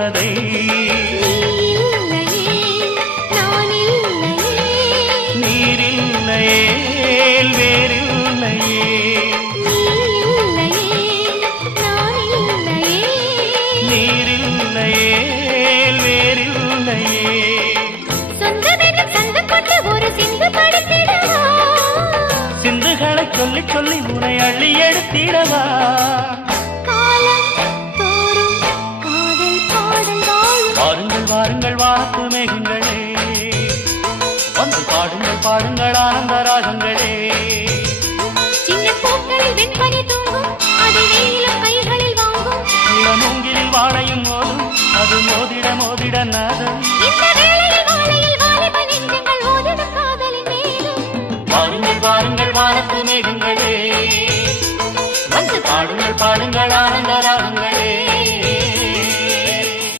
தேவதை நீரில்லையே வேறில்லையே நீரில்லையே வேறில்லையே சிந்துகளை சொல்லி சொல்லி உனை அள்ளி எடுத்திடவா வாருங்கள் வாருங்கள் வாத்து மேகங்களே வந்து பாடுங்கள் பாடுங்கள் ஆனந்த ராகங்களே மூங்கிலில் வாழையும் மோதும் அது மோதிட மோதிட நாதம் வாருங்கள் வாருங்கள் வானத்து மேகங்களே வந்து பாடுங்கள் பாடுங்கள் ஆனந்த ராகம்